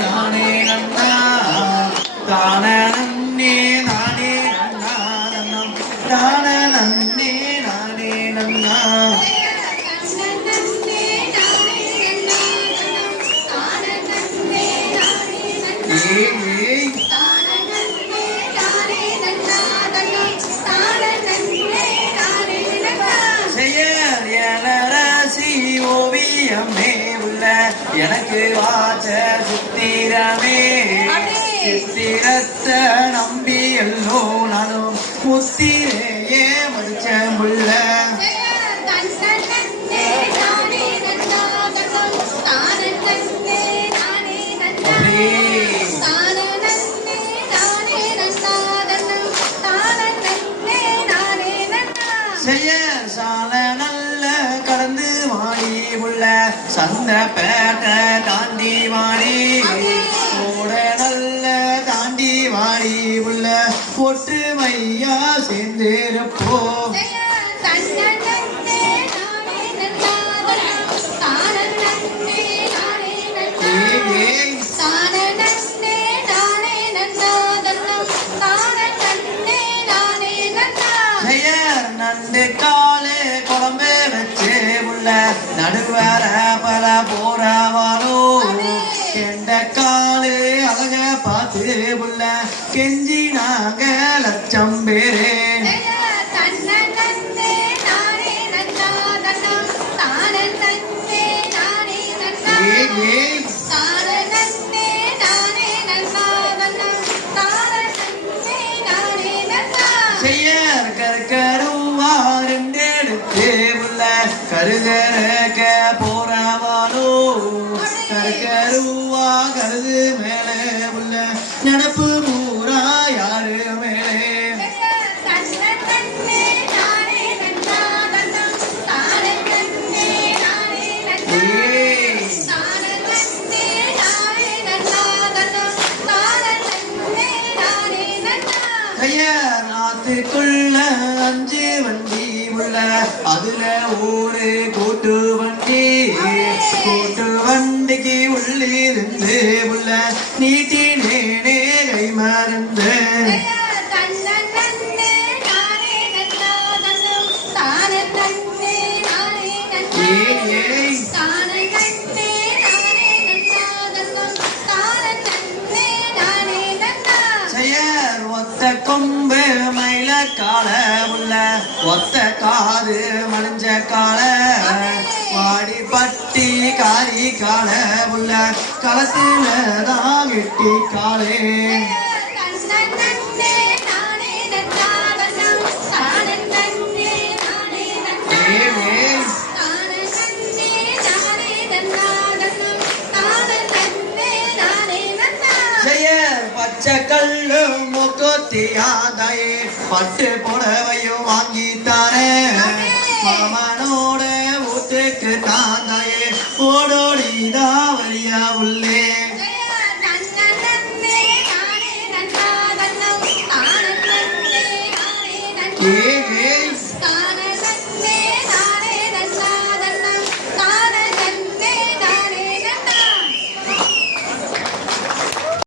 நானே நன்னா தான நன்னே நானே நன்னா நன்னம் தான நன்னே நானே நன்னா ஏய் எனக்கு வாச்ச சுத்திரமே. சித்திரத்தை நம்பி எல்லோ நானும் முத்திரையே மடிச்ச முள்ள அப்படியே உள்ள சந்த பேட்டை தாண்டி வாடி நல்ல தாண்டி உள்ள ஒற்றுமையா சேர்ந்திருப்போம். உள்ள நடுவர பல போறவானோ எந்த காலு அழக பார்த்து உள்ள கெஞ்சி நாங்க லட்சம் பேரே. கருகரக்க போறவானோ கற்கருவா கருது மேலே உள்ள நினப்பு பூரா யாரு மேலே? ஏய். அதுல ஒரு கூட்டு வண்டி. கூட்டு வண்டிக்கு உள்ளிருந்து உள்ள நீட்டினேனே மயில கால உள்ள ஒத்த காது மணிஞ்ச கால. வாடி பட்டி காரி கால உள்ள களத்துல தான் வெட்டி காலே. பச்சை கல்லு முக்கோத்தியாதாயே பட்டு புடவையும் வாங்கித்தாரே மாமனோட ஊத்துக்கு தாந்தாயே ஓடோடிதா வழியா உள்ளே ஏ